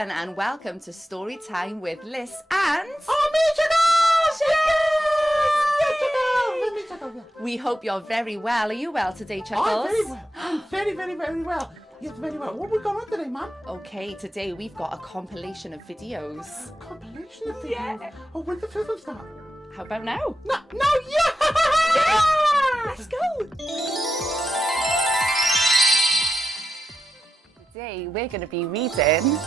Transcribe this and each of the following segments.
everyone, and welcome to Story Time with Liz and... We hope you're very well. Are you well today, Chuckles? I'm very well. I'm very, very, very well. Yes, very well. What have we got on today, Mum? Okay, today we've got a compilation of videos. Compilation of videos? Yeah. Oh, when's the film start? How about now? No, yeah! Yeah! Let's go! Today we're going to be reading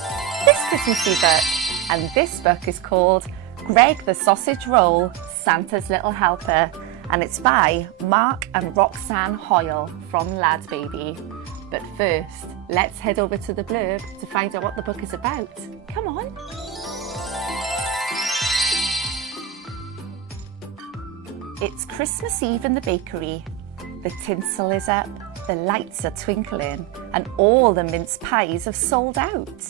this Christmassy book, and this book is called Greg the Sausage Roll, Santa's Little Helper, and it's by Mark and Roxanne Hoyle from Lad Baby. But first, let's head over to the blurb to find out what the book is about. Come on. It's Christmas Eve in the bakery. The tinsel is up, the lights are twinkling, and all the mince pies have sold out.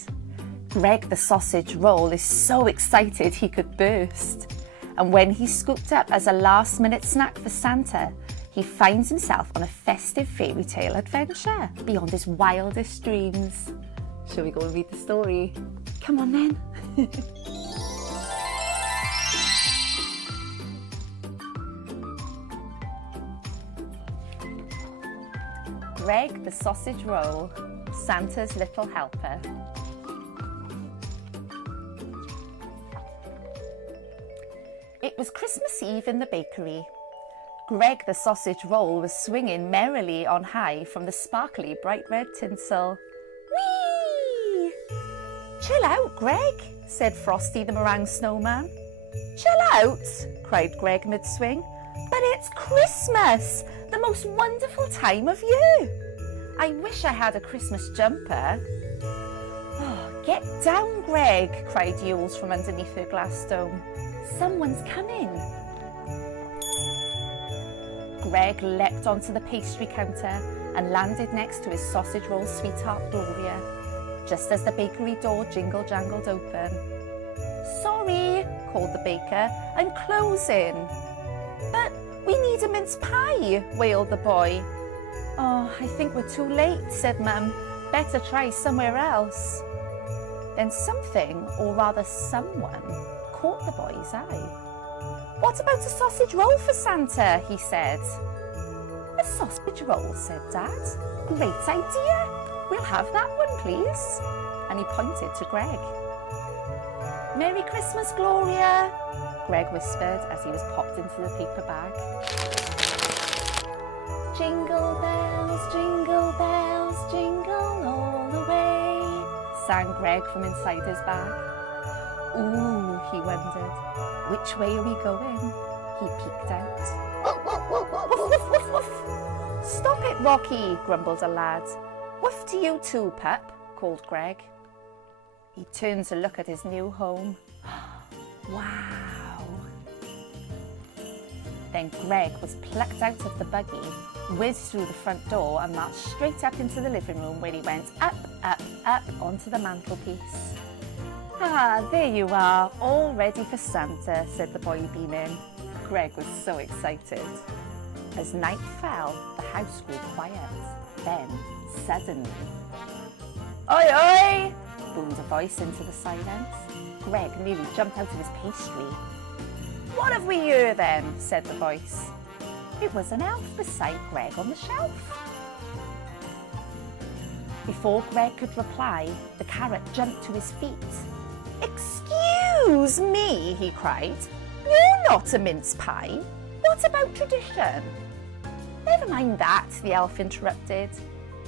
Greg the Sausage Roll is so excited he could burst. And when he's scooped up as a last-minute snack for Santa, he finds himself on a festive fairy tale adventure beyond his wildest dreams. Shall we go and read the story? Come on then. Greg the Sausage Roll, Santa's Little Helper. It was Christmas Eve in the bakery. Greg the Sausage Roll was swinging merrily on high from the sparkly bright red tinsel. Whee! Chill out, Greg, said Frosty the meringue snowman. Chill out, cried Greg mid-swing. But it's Christmas, the most wonderful time of year. I wish I had a Christmas jumper. Oh, get down, Greg, cried Yules from underneath her glass dome. Someone's coming. Greg leapt onto the pastry counter and landed next to his sausage roll sweetheart Gloria, just as the bakery door jingle-jangled open. Sorry, called the baker, I'm closing. But we need a mince pie, wailed the boy. Oh, I think we're too late, said Mum. Better try somewhere else. Then something, or rather someone, caught the boy's eye. What about a sausage roll for Santa? He said. A sausage roll, said Dad. Great idea. We'll have that one, please. And he pointed to Greg. Merry Christmas, Gloria, Greg whispered as he was popped into the paper bag. Jingle bells, jingle all the way, sang Greg from inside his bag. Ooh, he wondered, which way are we going? He peeked out. Woof, woof, woof, woof. Stop it, Rocky, grumbled a lad. Woof to you too, pup, called Greg. He turned to look at his new home. Wow. Then Greg was plucked out of the buggy, whizzed through the front door and marched straight up into the living room where he went up, up, up onto the mantelpiece. Ah, there you are, all ready for Santa, said the boy beaming. Greg was so excited. As night fell, the house grew quiet. Then, suddenly... Oi, oi! Boomed a voice into the silence. Greg nearly jumped out of his pastry. What have we here then? Said the voice. It was an elf beside Greg on the shelf. Before Greg could reply, the carrot jumped to his feet. Excuse me, he cried. You're not a mince pie. What about tradition? Never mind that, the elf interrupted.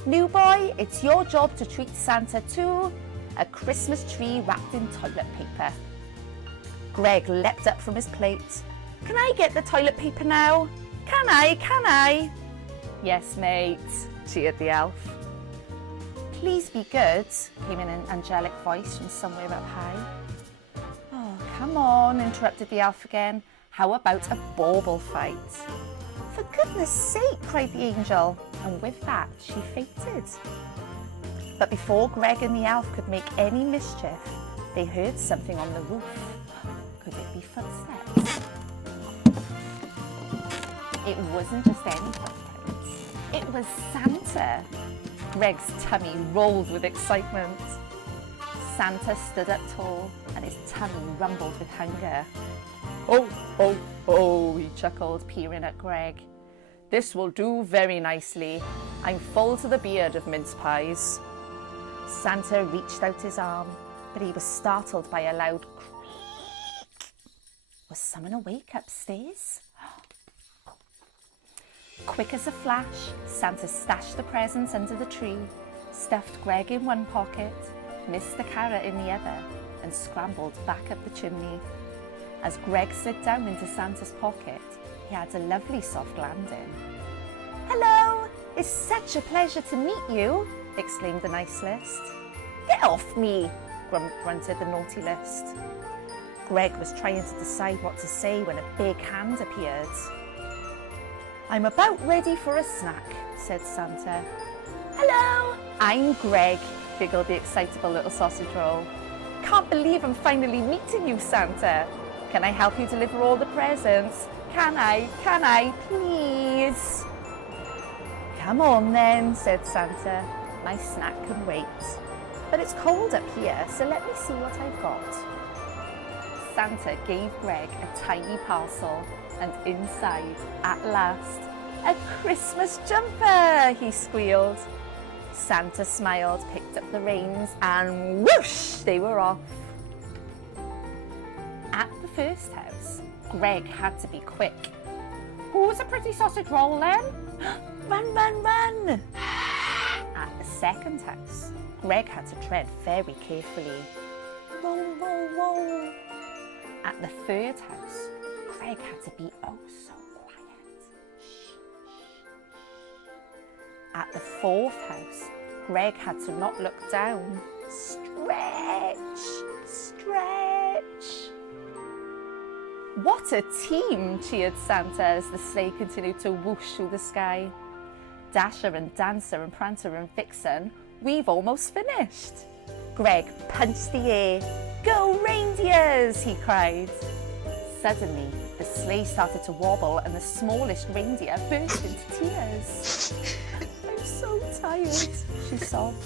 New boy, it's your job to treat Santa to a Christmas tree wrapped in toilet paper. Greg leapt up from his plate. Can I get the toilet paper now? Can I? Yes, mate, cheered the elf. Please be good, came in an angelic voice from somewhere up high. Oh, come on, interrupted the elf again. How about a bauble fight? For goodness sake, cried the angel, and with that she fainted. But before Greg and the elf could make any mischief, they heard something on the roof. Could it be footsteps? It wasn't just any footprints. It was Santa. Greg's tummy rolled with excitement. Santa stood up tall and his tongue rumbled with hunger. "Oh, oh, oh," he chuckled, peering at Greg. "This will do very nicely. I'm full to the beard of mince pies." Santa reached out his arm, but he was startled by a loud creak. Was someone awake upstairs? Quick as a flash, Santa stashed the presents under the tree, stuffed Greg in one pocket, missed the carrot in the other, and scrambled back up the chimney. As Greg slid down into Santa's pocket, he had a lovely soft landing. "Hello! It's such a pleasure to meet you," exclaimed the nice list. "Get off me!" grunted the naughty list. Greg was trying to decide what to say when a big hand appeared. "I'm about ready for a snack," said Santa. "Hello, I'm Greg," giggled the excitable little sausage roll. "Can't believe I'm finally meeting you, Santa. Can I help you deliver all the presents? Can I, please?" "Come on then," said Santa. "My snack can wait. But it's cold up here, so let me see what I've got." Santa gave Greg a tiny parcel, and inside, at last, "A Christmas jumper," he squealed. Santa smiled, picked up the reins, and whoosh, they were off. At the first house, Greg had to be quick. "Who's a pretty sausage roll then?" "Run, run, run!" At the second house, Greg had to tread very carefully. "Roll, roll, roll!" At the third house, Greg had to be oh so quiet. At the fourth house, Greg had to not look down. Stretch, stretch. "What a team!" cheered Santa as the sleigh continued to whoosh through the sky. "Dasher and Dancer and Prancer and Vixen, we've almost finished." Greg punched the air. "Go reindeers!" he cried. Suddenly, the sleigh started to wobble and the smallest reindeer burst into tears. "I'm so tired," she sobbed.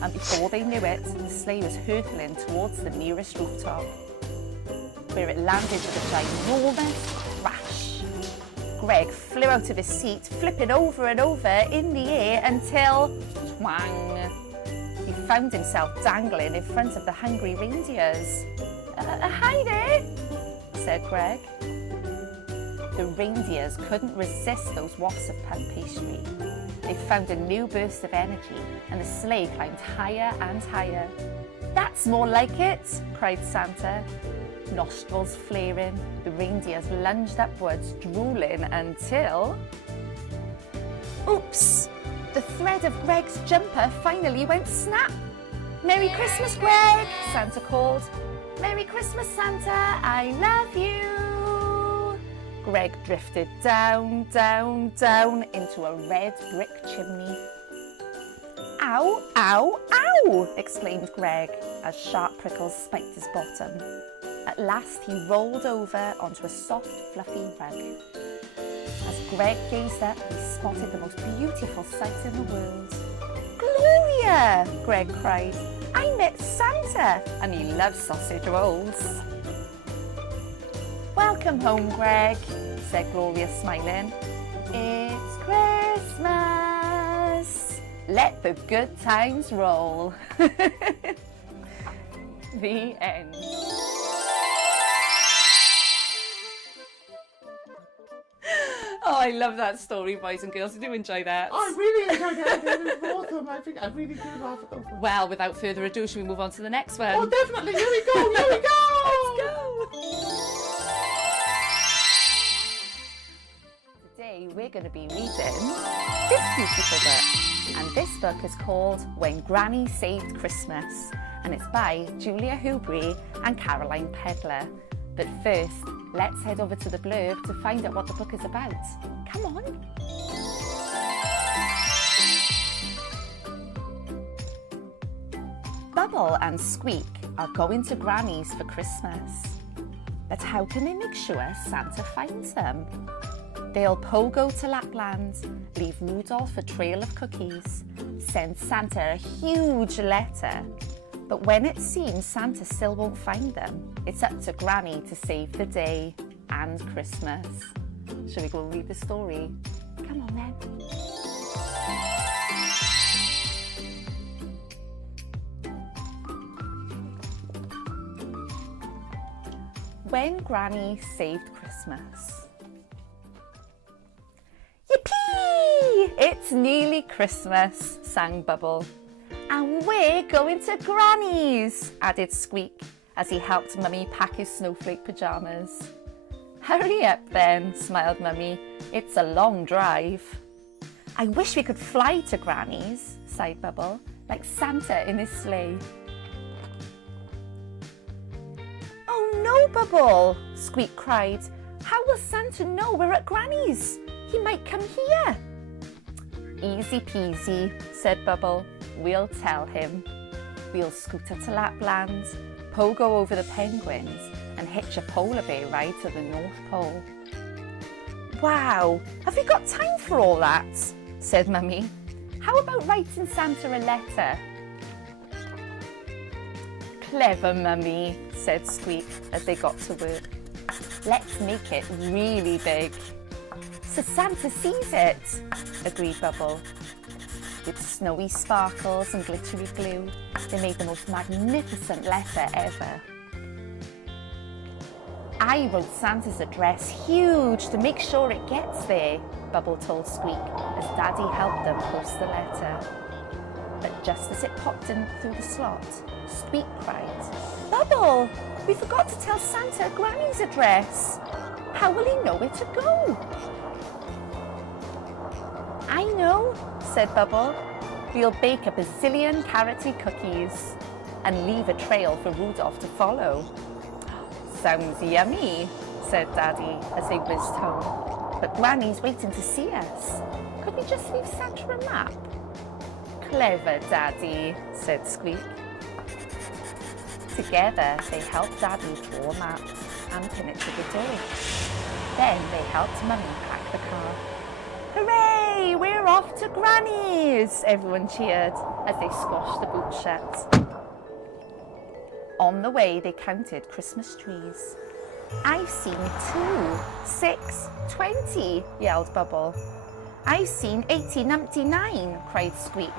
And before they knew it, the sleigh was hurtling towards the nearest rooftop, where it landed with a ginormous crash. Greg flew out of his seat, flipping over and over in the air until, twang, he found himself dangling in front of the hungry reindeers. Hi there," said Greg. The reindeers couldn't resist those wafts of puff pastry. They found a new burst of energy and the sleigh climbed higher and higher. "That's more like it," cried Santa. Nostrils flaring, the reindeers lunged upwards, drooling until... Oops! The thread of Greg's jumper finally went snap. "Merry Christmas, Greg," Santa called. "Merry Christmas, Santa, I love you." Greg drifted down, down, down into a red brick chimney. "Ow, ow, ow!" exclaimed Greg as sharp prickles spiked his bottom. At last he rolled over onto a soft, fluffy rug. As Greg gazed up, he spotted the most beautiful sight in the world. "Gloria!" Greg cried. "I met Santa, and he loves sausage rolls." "Welcome home, Greg," said Gloria, smiling. "It's Christmas. Let the good times roll." The end. Oh, I love that story, boys and girls. Did you enjoy that? I really enjoyed it. It was awesome. I think I really did laugh at those. Well, without further ado, should we move on to the next one? Oh, definitely. Here we go. Here we go. Let's go. Today, we're going to be reading this beautiful book. And this book is called When Granny Saved Christmas. And it's by Julia Hubry and Caroline Pedler. But first, let's head over to the blurb to find out what the book is about. Come on. Bubble and Squeak are going to Granny's for Christmas. But how can they make sure Santa finds them? They'll pogo to Lapland, leave Rudolph a trail of cookies, send Santa a huge letter. But when it seems Santa still won't find them, it's up to Granny to save the day and Christmas. Shall we go read the story? Come on then. When Granny Saved Christmas. Yippee! It's nearly Christmas, sang Bubble. And we're going to Granny's, added Squeak as he helped Mummy pack his snowflake pyjamas. Hurry up then, smiled Mummy. It's a long drive. I wish we could fly to Granny's, sighed Bubble, like Santa in his sleigh. Oh no, Bubble, Squeak cried. How will Santa know we're at Granny's? He might come here. Easy peasy, said Bubble. We'll tell him. We'll scooter to Lapland, pogo over the penguins, and hitch a polar bear ride to the North Pole. Wow, have we got time for all that? Said Mummy. How about writing Santa a letter? Clever, Mummy, said Squeak as they got to work. Let's make it really big. So Santa sees it, agreed Bubble. With snowy sparkles and glittery glue, they made the most magnificent letter ever. I wrote Santa's address huge to make sure it gets there, Bubble told Squeak as Daddy helped them post the letter. But just as it popped in through the slot, Squeak cried, Bubble, we forgot to tell Santa Granny's address. How will he know where to go? I know, said Bubble. We'll bake a bazillion carroty cookies and leave a trail for Rudolph to follow. Sounds yummy, said Daddy as they whizzed home. But Granny's waiting to see us. Could we just leave Santa a map? Clever, Daddy, said Squeak. Together, they helped Daddy draw a map and pin it to the door. Then they helped Mummy pack the car. Hooray! We're off to Granny's! Everyone cheered as they squashed the boot shut. On the way, they counted Christmas trees. I've seen 2, 6, 20, yelled Bubble. I've seen 80 numpty 9, cried Squeak.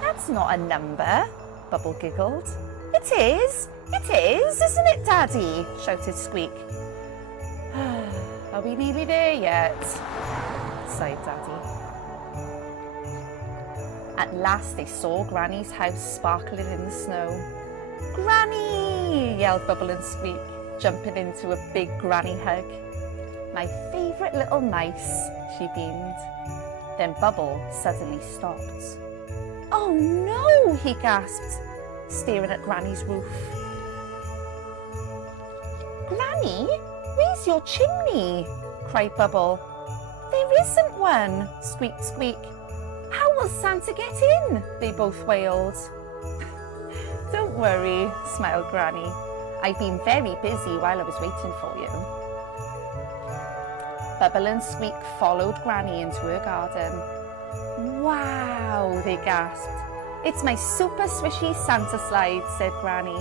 That's not a number, Bubble giggled. It is, isn't it, Daddy? Shouted Squeak. Are we nearly there yet? Sighed Daddy. At last they saw Granny's house sparkling in the snow. Granny! Yelled Bubble and Squeak, jumping into a big Granny hug. My favourite little mice, she beamed. Then Bubble suddenly stopped. Oh no, he gasped, staring at Granny's roof. Granny, where's your chimney? Cried Bubble. There isn't one, squeaked Squeak. How will Santa get in? They both wailed. Don't worry, smiled Granny. I've been very busy while I was waiting for you. Bubble and Squeak followed Granny into her garden. Wow, they gasped. It's my super swishy Santa slide, said Granny.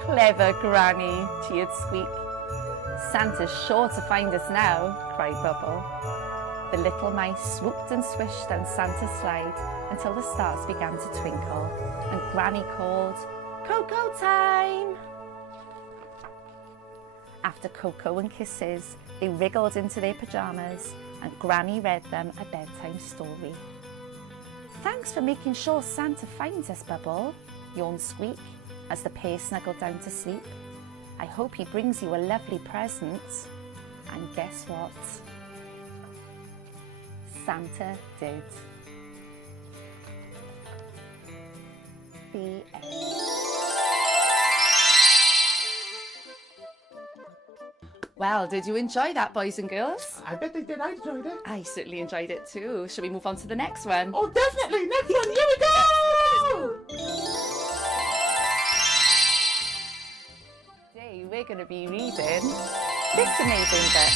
Clever Granny, cheered Squeak. Santa's sure to find us now, cried Bubble. The little mice swooped and swished down Santa's slide until the stars began to twinkle, and Granny called, Cocoa time! After cocoa and kisses, they wriggled into their pyjamas, and Granny read them a bedtime story. Thanks for making sure Santa finds us, Bubble, yawned Squeak, as the pair snuggled down to sleep. I hope he brings you a lovely present. And guess what? Santa did. The end. Well, did you enjoy that, boys and girls? I bet they did. I enjoyed it. I certainly enjoyed it too. Shall we move on to the next one? Oh, definitely. Next one. Here we go. Today we're going to be reading this amazing book.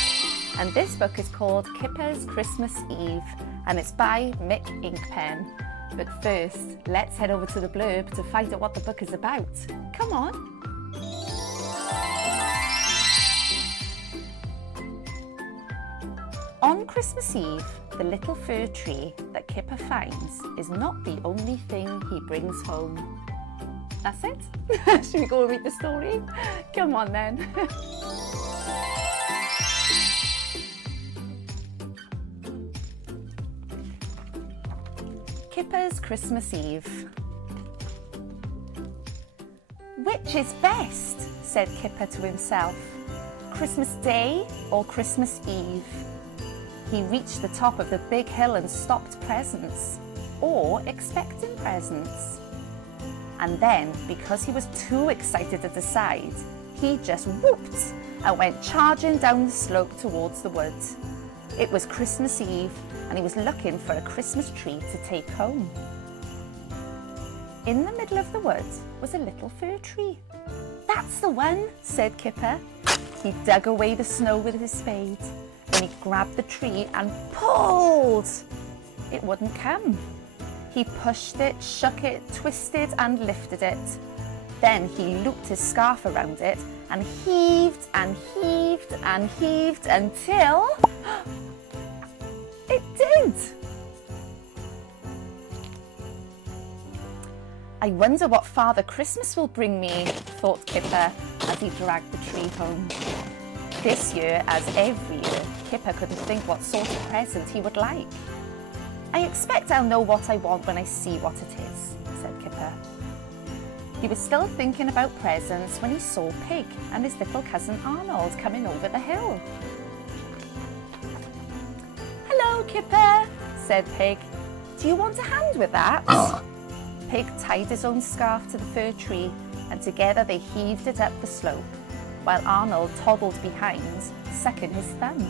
And this book is called Kipper's Christmas Eve, and it's by Mick Inkpen. But first, let's head over to the blurb to find out what the book is about. Come on. On Christmas Eve, the little fir tree that Kipper finds is not the only thing he brings home. That's it? Should we go and read the story? Come on then. Kipper's Christmas Eve. Which is best? Said Kipper to himself. Christmas Day or Christmas Eve? He reached the top of the big hill and stopped presents, or expecting presents. And then, because he was too excited to decide, he just whooped and went charging down the slope towards the woods. It was Christmas Eve, and he was looking for a Christmas tree to take home. In the middle of the woods was a little fir tree. That's the one, said Kipper. He dug away the snow with his spade. Then he grabbed the tree and pulled. It wouldn't come. He pushed it, shook it, twisted and lifted it. Then he looped his scarf around it and heaved and heaved and heaved until it did. I wonder what Father Christmas will bring me, thought Kipper as he dragged the tree home. This year, as every year, Kipper couldn't think what sort of present he would like. I expect I'll know what I want when I see what it is, said Kipper. He was still thinking about presents when he saw Pig and his little cousin Arnold coming over the hill. Hello, Kipper, said Pig. Do you want a hand with that? Pig tied his own scarf to the fir tree and together they heaved it up the slope, while Arnold toddled behind, sucking his thumb.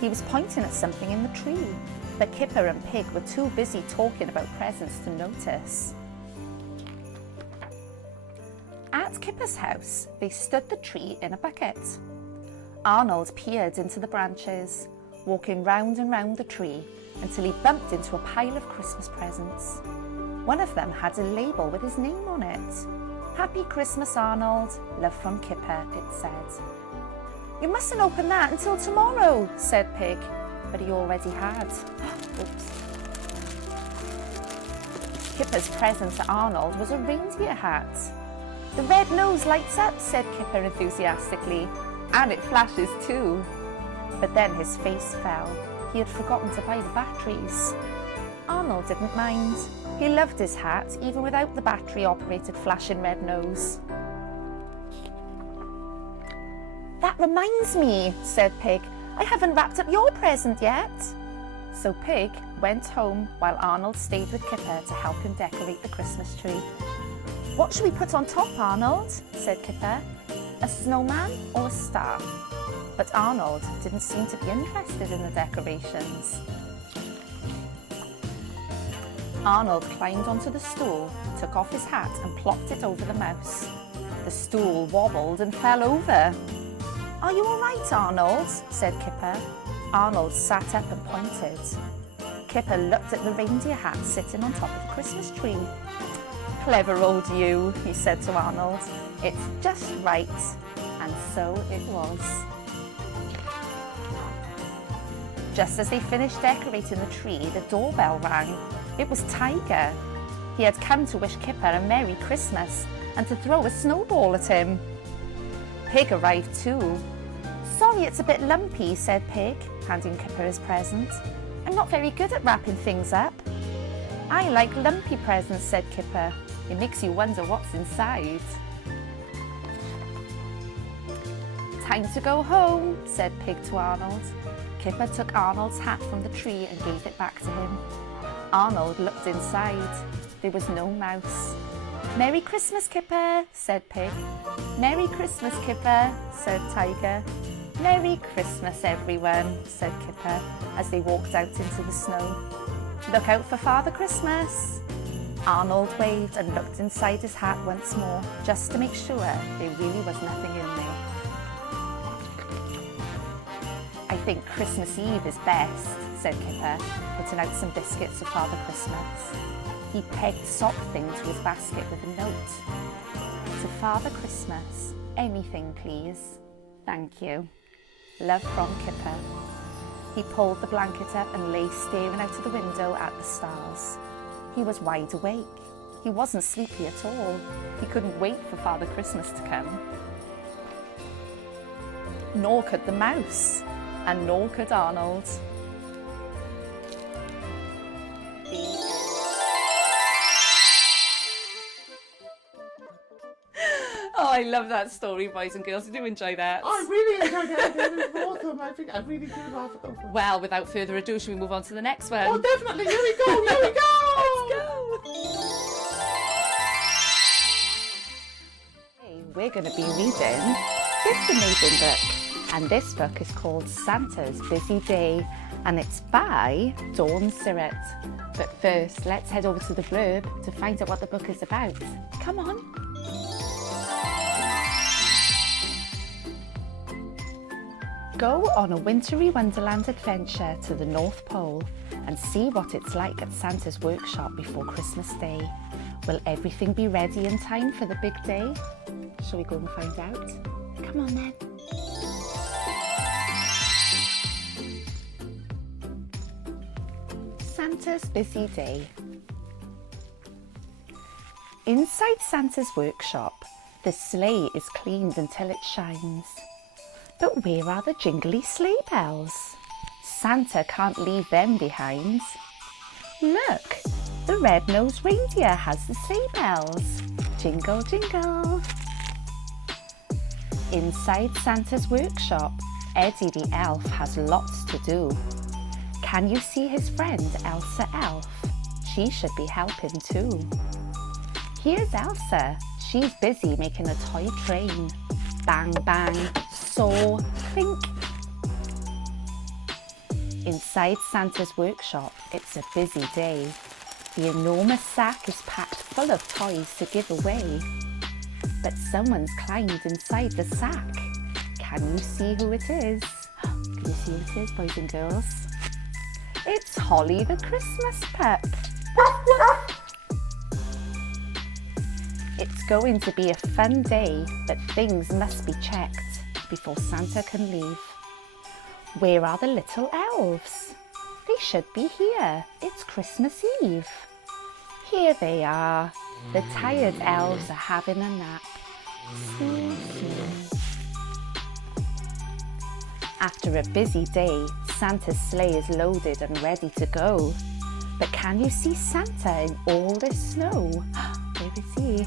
He was pointing at something in the tree, but Kipper and Pig were too busy talking about presents to notice. At Kipper's house, they stood the tree in a bucket. Arnold peered into the branches, walking round and round the tree until he bumped into a pile of Christmas presents. One of them had a label with his name on it. Happy Christmas, Arnold. Love from Kipper, it said. You mustn't open that until tomorrow, said Pig, but he already had. Oops. Kipper's present to Arnold was a reindeer hat. The red nose lights up, said Kipper enthusiastically, and it flashes too. But then his face fell. He had forgotten to buy the batteries. Arnold didn't mind. He loved his hat, even without the battery-operated flashing red nose. That reminds me, said Pig. I haven't wrapped up your present yet. So Pig went home while Arnold stayed with Kipper to help him decorate the Christmas tree. What should we put on top, Arnold? Said Kipper. A snowman or a star? But Arnold didn't seem to be interested in the decorations. Arnold climbed onto the stool, took off his hat and plopped it over the mouse. The stool wobbled and fell over. Are you all right, Arnold? Said Kipper. Arnold sat up and pointed. Kipper looked at the reindeer hat sitting on top of the Christmas tree. Clever old you, he said to Arnold. It's just right. And so it was. Just as they finished decorating the tree, the doorbell rang. It was Tiger. He had come to wish Kipper a Merry Christmas and to throw a snowball at him. Pig arrived too. Sorry it's a bit lumpy, said Pig, handing Kipper his present. I'm not very good at wrapping things up. I like lumpy presents, said Kipper. It makes you wonder what's inside. Time to go home, said Pig to Arnold. Kipper took Arnold's hat from the tree and gave it back to him. Arnold looked inside. There was no mouse. Merry Christmas, Kipper, said Pig. Merry Christmas, Kipper, said Tiger. Merry Christmas, everyone, said Kipper as they walked out into the snow. Look out for Father Christmas. Arnold waved and looked inside his hat once more, just to make sure there really was nothing in there. I think Christmas Eve is best, said Kipper, putting out some biscuits for Father Christmas. He pegged sock thing to his basket with a note. To Father Christmas, anything please. Thank you. Love from Kipper. He pulled the blanket up and lay staring out of the window at the stars. He was wide awake. He wasn't sleepy at all. He couldn't wait for Father Christmas to come. Nor could the mouse, and nor could Arnold. Oh, I love that story, boys and girls. Did you enjoy that? I really enjoyed it. It was awesome. I think I really did laugh at that one. Well, without further ado, should we move on to the next one? Oh, definitely. Here we go. Here we go. Let's go. Hey, we're going to be reading this amazing book. And this book is called Santa's Busy Day. And it's by Dawn Surratt. But first, let's head over to the blurb to find out what the book is about. Come on. Go on a wintry wonderland adventure to the North Pole and see what it's like at Santa's workshop before Christmas Day. Will everything be ready in time for the big day? Shall we go and find out? Come on then. Santa's Busy Day. Inside Santa's workshop, the sleigh is cleaned until it shines. But where are the jingly sleigh bells? Santa can't leave them behind. Look, the red-nosed reindeer has the sleigh bells. Jingle, jingle. Inside Santa's workshop, Eddie the elf has lots to do. Can you see his friend Elsa Elf? She should be helping too. Here's Elsa. She's busy making a toy train. Bang, bang, saw, clink. Inside Santa's workshop, it's a busy day. The enormous sack is packed full of toys to give away. But someone's climbed inside the sack. Can you see who it is? Can you see who it is, boys and girls? It's Holly the Christmas pup. It's going to be a fun day, but things must be checked before Santa can leave. Where are the little elves? They should be here. It's Christmas Eve. Here they are. The tired elves are having a nap. Snoo, snoo. After a busy day, Santa's sleigh is loaded and ready to go. But can you see Santa in all this snow? Where is he?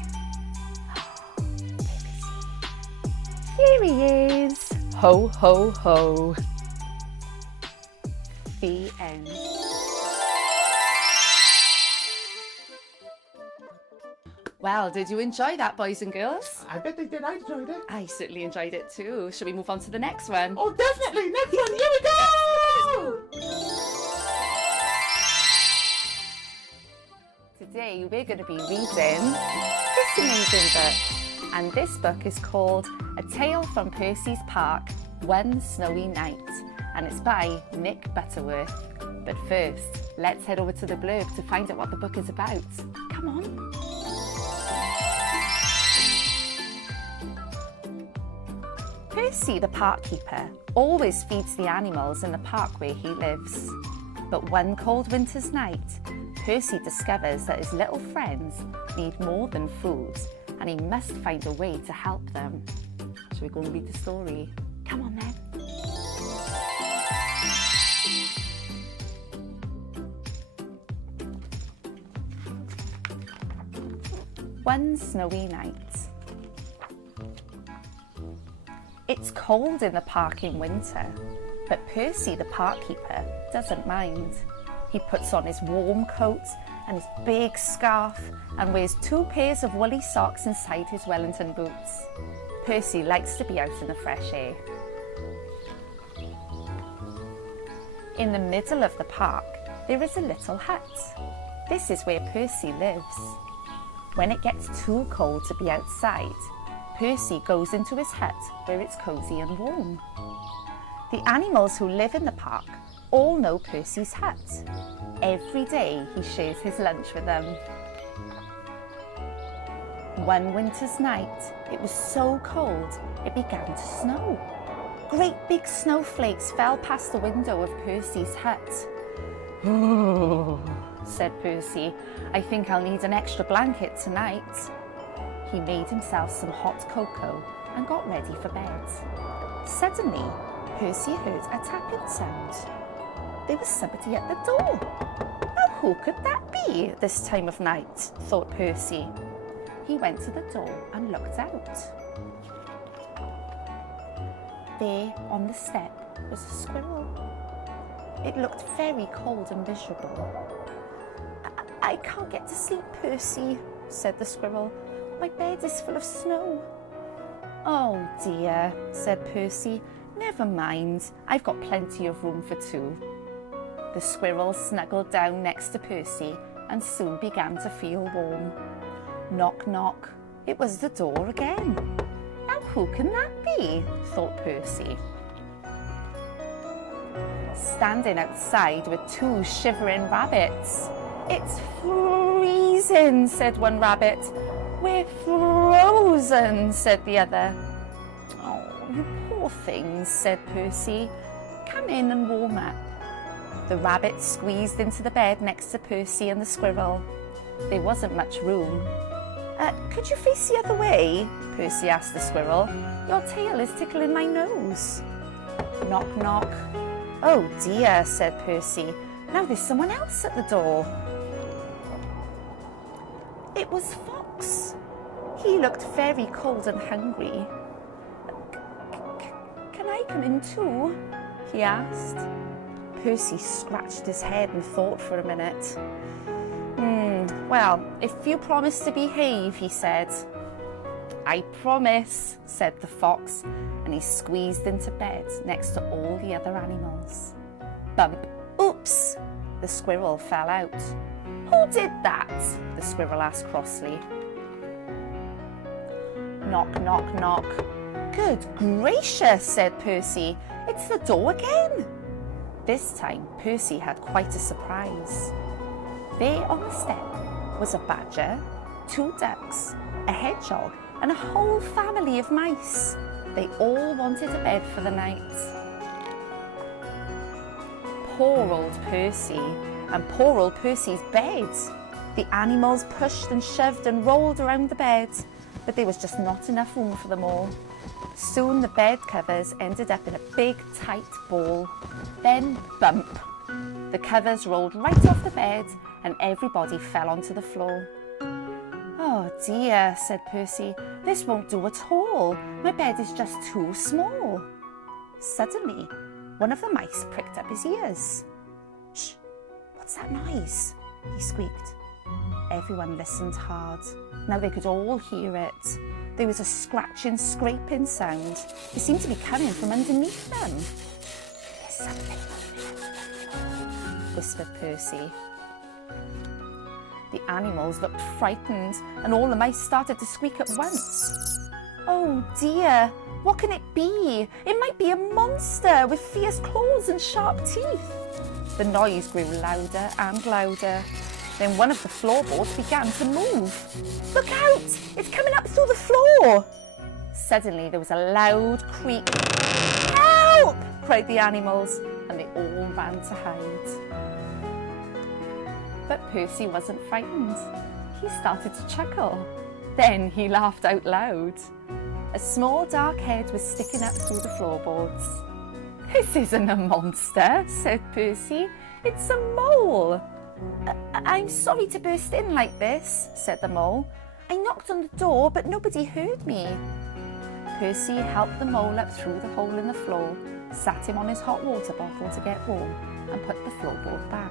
Here he is! Ho, ho, ho! The end. Well, did you enjoy that, boys and girls? I bet they did. I enjoyed it. I certainly enjoyed it too. Shall we move on to the next one? Oh, definitely. Next one. Here we go! Today we're going to be reading this amazing book. And this book is called A Tale from Percy's Park, One Snowy Night. And it's by Nick Butterworth. But first, let's head over to the blurb to find out what the book is about. Come on. Percy the park keeper always feeds the animals in the park where he lives. But one cold winter's night, Percy discovers that his little friends need more than food and he must find a way to help them. Shall we go and read the story? Come on then. One snowy night. It's cold in the park in winter, but Percy the park keeper doesn't mind. He puts on his warm coat and his big scarf and wears 2 pairs of woolly socks inside his Wellington boots. Percy likes to be out in the fresh air. In the middle of the park, there is a little hut. This is where Percy lives. When it gets too cold to be outside, Percy goes into his hut where it's cosy and warm. The animals who live in the park all know Percy's hut. Every day he shares his lunch with them. One winter's night, it was so cold it began to snow. Great big snowflakes fell past the window of Percy's hut. "Oh," said Percy, "I think I'll need an extra blanket tonight." He made himself some hot cocoa and got ready for bed. Suddenly, Percy heard a tapping sound. There was somebody at the door. Now who could that be this time of night, thought Percy. He went to the door and looked out. There on the step was a squirrel. It looked very cold and miserable. I can't get to sleep, Percy," said the squirrel. "My bed is full of snow." "Oh dear," said Percy. "Never mind, I've got plenty of room for two." The squirrel snuggled down next to Percy and soon began to feel warm. Knock, knock. It was the door again. Now who can that be, thought Percy. Standing outside were two shivering rabbits. "It's freezing," said one rabbit. "We're frozen," said the other. "Oh, you poor things," said Percy. "Come in and warm up." The rabbit squeezed into the bed next to Percy and the squirrel. There wasn't much room. Could you face the other way?" Percy asked the squirrel. "Your tail is tickling my nose." Knock, knock. "Oh dear," said Percy. "Now there's someone else at the door." It was Fox. He looked very cold and hungry. Can I come in too?" he asked. Percy scratched his head and thought for a minute. "Well, if you promise to behave," he said. "I promise," said the fox, and he squeezed into bed next to all the other animals. Bump! Oops! The squirrel fell out. "Who did that?" the squirrel asked crossly. Knock, knock, knock. "Good gracious," said Percy. "It's the door again." This time, Percy had quite a surprise. There on the step was a badger, 2 ducks, a hedgehog, and a whole family of mice. They all wanted a bed for the night. Poor old Percy, and poor old Percy's bed. The animals pushed and shoved and rolled around the bed, but there was just not enough room for them all. Soon the bed covers ended up in a big, tight ball. Then bump! The covers rolled right off the bed and everybody fell onto the floor. "Oh dear," said Percy. "This won't do at all. My bed is just too small." Suddenly, one of the mice pricked up his ears. "Shh! What's that noise?" he squeaked. Everyone listened hard. Now they could all hear it. There was a scratching, scraping sound. It seemed to be coming from underneath them. "There's something moving," whispered Percy. The animals looked frightened and all the mice started to squeak at once. "Oh dear, what can it be? It might be a monster with fierce claws and sharp teeth." The noise grew louder and louder. Then one of the floorboards began to move. "Look out! It's coming up through the floor!" Suddenly there was a loud creak. "Help!" cried the animals, and they all ran to hide. But Percy wasn't frightened. He started to chuckle. Then he laughed out loud. A small dark head was sticking up through the floorboards. "This isn't a monster," said Percy. "It's a mole." I'm sorry to burst in like this," said the mole. "I knocked on the door, but nobody heard me." Percy helped the mole up through the hole in the floor, sat him on his hot water bottle to get warm, and put the floorboard back.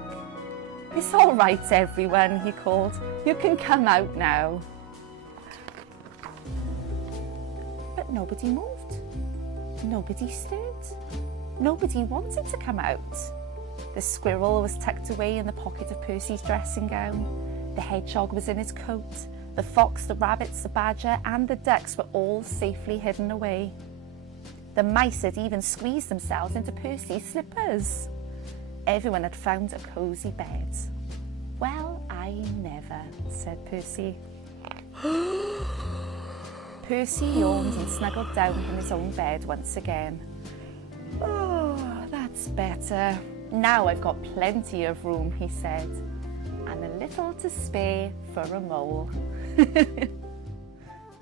"It's all right, everyone," he called. "You can come out now." But nobody moved. Nobody stirred. Nobody wanted to come out. The squirrel was tucked away in the pocket of Percy's dressing gown. The hedgehog was in his coat. The fox, the rabbits, the badger, and the ducks were all safely hidden away. The mice had even squeezed themselves into Percy's slippers. Everyone had found a cosy bed. Well, I never, said Percy. Percy yawned and snuggled down in his own bed once again. Oh, that's better. Now I've got plenty of room, he said, and a little to spare for a mole.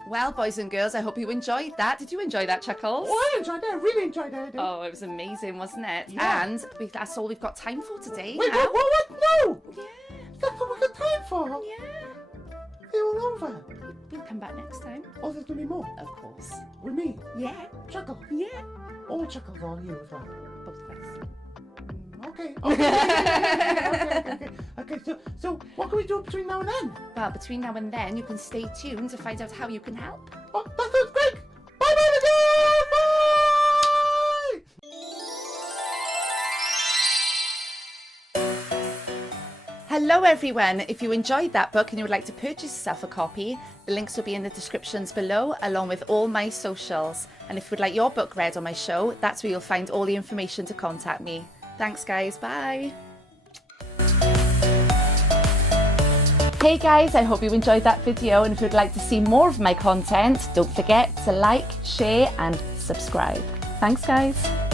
Well, boys and girls, I hope you enjoyed that. Did you enjoy that, Chuckles? Oh, I enjoyed that. I really enjoyed that. Oh, it was amazing, wasn't it? Yeah. And that's all we've got time for today. Wait, now. what? No! Yeah, That's what we got time for. yeah. They're all over. We'll come back next time. Oh, there's going to be more. Of course. With me. Yeah, Chuckle. yeah. All Chuckles on you as well. Both of us. Okay. Okay. So what can we do between now and then? Well, between now and then, you can stay tuned to find out how you can help. Oh, that sounds great. Bye again. Bye. Hello everyone! If you enjoyed that book and you would like to purchase yourself a copy, the links will be in the descriptions below along with all my socials. And if you would like your book read on my show, that's where you'll find all the information to contact me. Thanks guys, bye! Hey guys, I hope you enjoyed that video, and if you'd like to see more of my content, don't forget to like, share and subscribe. Thanks guys!